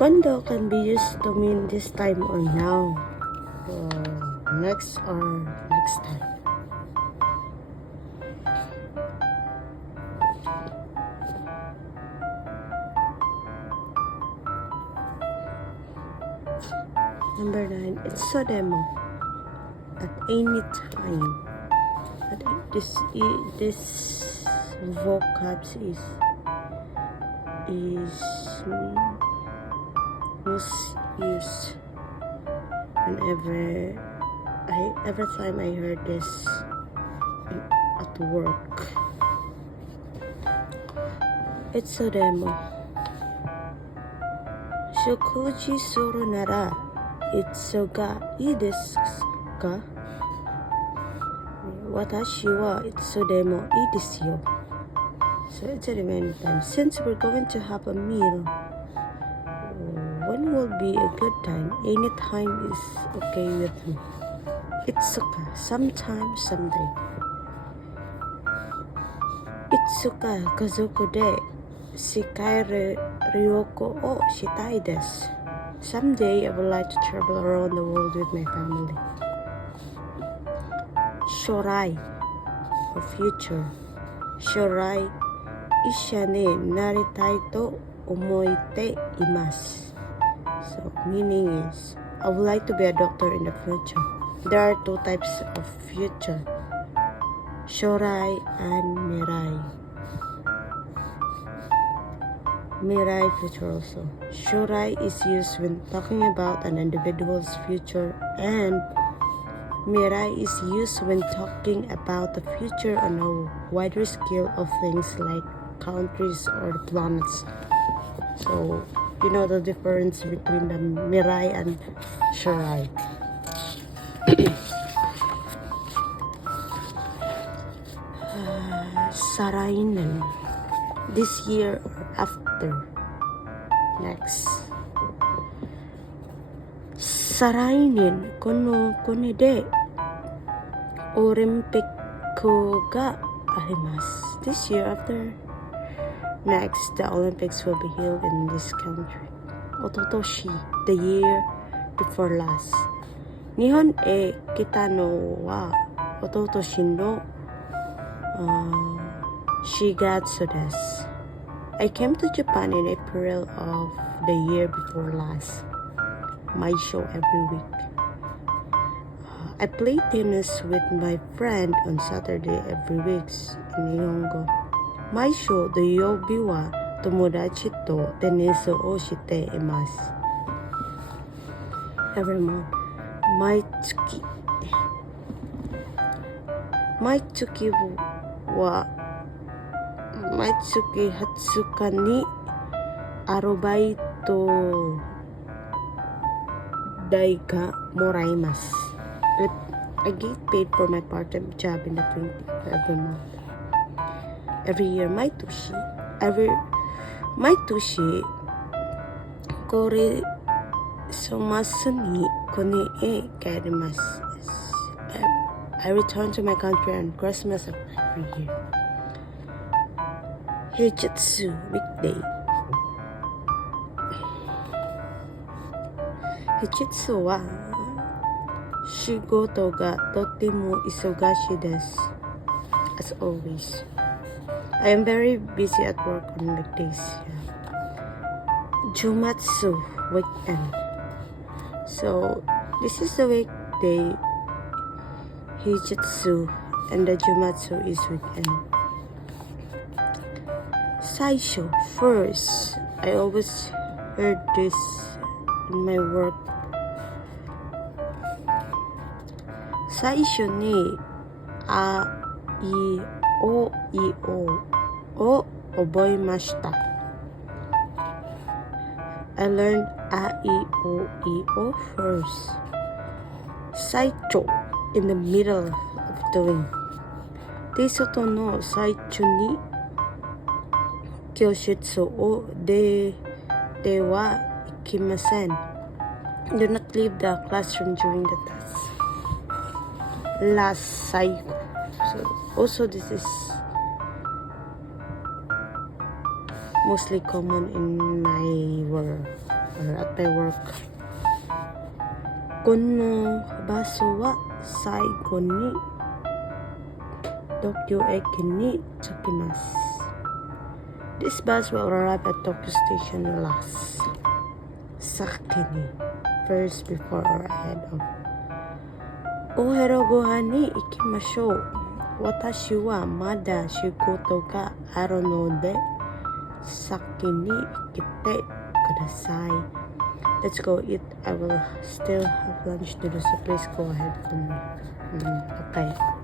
Kondo can be used to mean this time or now, or next time. Number 9, it's so demo. At any time. But this vocabs is most used whenever every time I heard this at work. It's a demo. Shokuji suru nara itsu ga ii desu ka? Watashi wa itsu demo ii desu yo. So it's a remaining time. Since we're going to have a meal, when will be a good time? Any time is okay with me. Itsuka, sometime, someday. Itsuka kazoku de sekai ryoko o shitai desu. Someday I would like to travel around the world with my family. Shorai, or future. Shorai, isha ni naritai to omoite imasu. So meaning is, I would like to be a doctor in the future. There are two types of future, shorai and mirai. Mirai future also. Shorai is used when talking about an individual's future, and mirai is used when talking about the future on a wider scale of things like countries or planets. So you know the difference between the mirai and shorai. Sarainen, this year or after. Next. Sarainen kono de Olympico ga arimasu. This year after. Next, the Olympics will be held in this country. Ototoshi, the year before last. Nihon e kita no wa ototoshi no shigatsu desu. I came to Japan in April of the year before last. My show every week. I play tennis with my friend on Saturday every week in Nihongo. My show 土曜日は友達とテニスをしています。Every month. 毎月20日にアルバイト代がもらいます。I get paid for my part-time job in the 20th every month. Every year, 毎年クリスマスに国へ帰ります。I return to my country on Christmas of every year. Heijutsu, weekday. Heijutsu は仕事がとても忙しいです。As always. I am very busy at work on weekdays. Jumatsu, weekend. So, this is the weekday, Heijutsu, and the Jumatsu is weekend. Saisho, first. I always heard this in my work. Saisho ni a, i, o, i, o. を覚えました。I learned A, I, O, I, O first. 最初 in the middle of doing. テストの最中に教室を出てはいけません。Do not leave the classroom during the test. Last 最後。So also this is mostly common in my work or at my work. Kono baso wa saigo ni Tokyo eki ni tsukimasu. This bus will arrive at Tokyo Station last. Sakini, first before or ahead of. Ohero gohan ni ikimashou. Watashi wa mada shigoto ga aru node saki ni ikite kudasai. Let's go eat. I will still have lunch to do, so please go ahead for me. Okay.